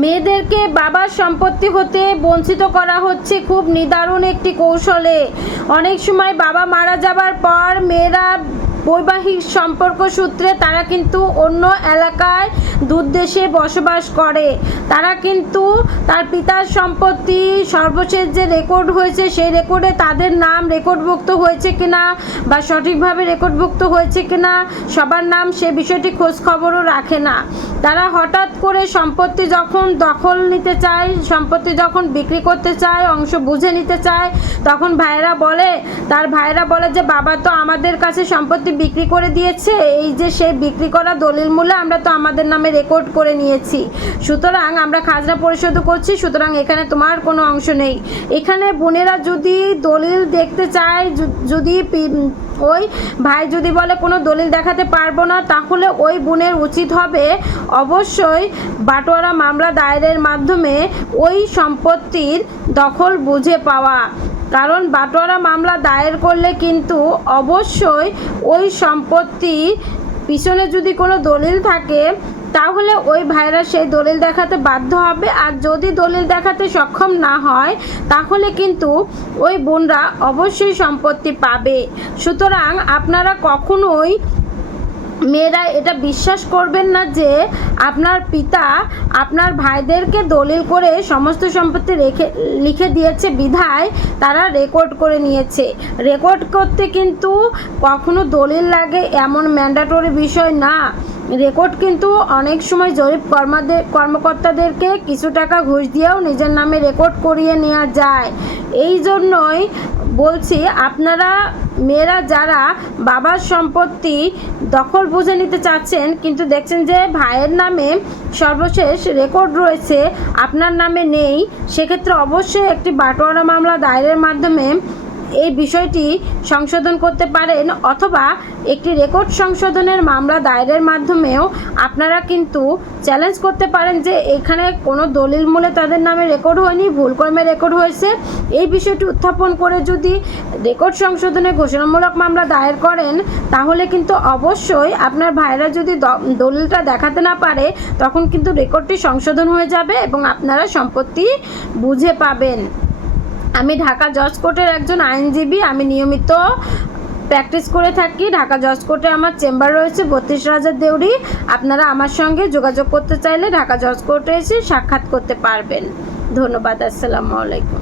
মেয়েদেরকে বাবার সম্পত্তি হতে বঞ্চিত করা হচ্ছে খুব নিদারুণ একটি কৌশলে। অনেক সময় বাবা মারা যাবার পর মেয়েরা বৈবাহিক সম্পর্ক সূত্রে তারা কিন্তু অন্য এলাকায় দূরদেশে বসবাস করে। তারা কিন্তু তার পিতার সম্পত্তি, সর্বশেষ যে রেকর্ড হয়েছে সেই রেকর্ডে তাদের নাম রেকর্ডভুক্ত হয়েছে কিনা বা সঠিকভাবে রেকর্ডভুক্ত হয়েছে কিনা সবার নাম সে বিষয়টি খোঁজ খবরও রাখে না। তারা হঠাৎ করে সম্পত্তি যখন দখল নিতে চায়, সম্পত্তি যখন বিক্রি করতে চায়, অংশ বুঝে নিতে চায়, তখন ভাইয়েরা বলে, তার ভাইয়েরা বলে যে, বাবা তো আমাদের কাছে সম্পত্তি বিক্রি করে দিয়েছে, এই যে সেই বিক্রি করা দলিল মূল্যে আমরা তো আমাদের নামে রেকর্ড করে নিয়েছি। সুতরাং আমরা খাজনা পরিশোধ করছি, সুতরাং এখানে তোমার কোনো অংশ নেই। এখানে বোনেরা যদি দলিল দেখতে চায় যদি ওই ভাই যদি বলে কোনো দলিল দেখাতে পারব না, তাহলে ওই বোনের উচিত হবে অবশ্যই বাটোয়ারা মামলা দায়েরের মাধ্যমে ওই সম্পত্তির দখল বুঝে পাওয়া। কারণ বাটোয়ারা মামলা দায়ের করলে কিন্তু অবশ্যই ওই সম্পত্তি পিছনে যদি কোনো দলিল থাকে তাহলে ওই ভাইরা সেই দলিল দেখাতে বাধ্য হবে। আর যদি দলিল দেখাতে সক্ষম না হয়, তাহলে কিন্তু ওই বোনরা অবশ্যই সম্পত্তি পাবে। সুতরাং আপনারা কখনোই মেয়েরা এটা বিশ্বাস করবেন না যে আপনার পিতা আপনার ভাইদেরকে দলিল করে সমস্ত সম্পত্তি রেখে, লিখে দিয়েছে, বিধায় তারা রেকর্ড করে নিয়েছে। রেকর্ড করতে কিন্তু কখনো দলিল লাগে এমন ম্যান্ডাটরি বিষয় না। রেকর্ড কিন্তু অনেক সময় জরিপ কর্মাদের কর্মকর্তাদেরকে কিছু টাকা ঘুষ দিয়েও নিজের নামে রেকর্ড করিয়ে নেওয়া যায়। এই জন্যই বলছি, আপনারা মেয়েরা যারা বাবার সম্পত্তি দখল বুঝে নিতে চাচ্ছেন, কিন্তু দেখছেন যে ভাইয়ের নামে সর্বশেষ রেকর্ড রয়েছে, আপনার নামে নেই, সেক্ষেত্রে অবশ্যই একটি বাটোয়ারা মামলা দায়েরের মাধ্যমে এই বিষয়টি সংশোধন করতে পারেন অথবা একটি রেকর্ড সংশোধনের মামলা দায়েরের মাধ্যমেও আপনারা কিন্তু চ্যালেঞ্জ করতে পারেন যে এখানে কোনো দলিল মূলে তাদের নামে রেকর্ড হয়নি ভুলকর্মে রেকর্ড হয়েছে। এই বিষয়টি উত্থাপন করে যদি রেকর্ড সংশোধনের ঘোষণামূলক মামলা দায়ের করেন, তাহলে কিন্তু অবশ্যই আপনার ভাইরা যদি দলিলটা দেখাতে না পারে, তখন কিন্তু রেকর্ডটি সংশোধন হয়ে যাবে এবং আপনারা সম্পত্তি বুঝে পাবেন। আমি ঢাকা জজ কোর্টের একজন আইনজীবী, আমি নিয়মিত প্র্যাকটিস করে থাকি। ঢাকা জজ কোর্টে আমার চেম্বার রয়েছে, বত্রিশ রাজার দেউরি আপনারা আমার সঙ্গে যোগাযোগ করতে চাইলে ঢাকা জজ কোর্টে এসে সাক্ষাৎ করতে পারবেন। ধন্যবাদ, আসসালামু আলাইকুম।